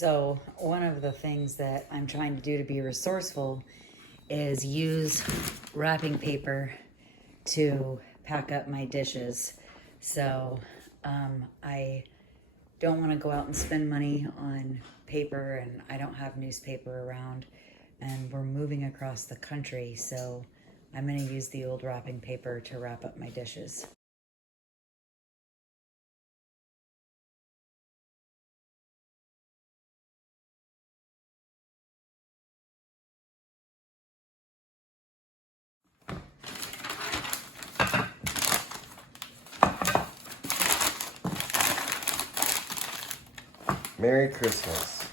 So one of the things that I'm trying to do to be resourceful is use wrapping paper to pack up my dishes. So I don't want to go out and spend money on paper, and I don't have newspaper around, and we're moving across the country, so I'm going to use the old wrapping paper to wrap up my dishes. Merry Christmas.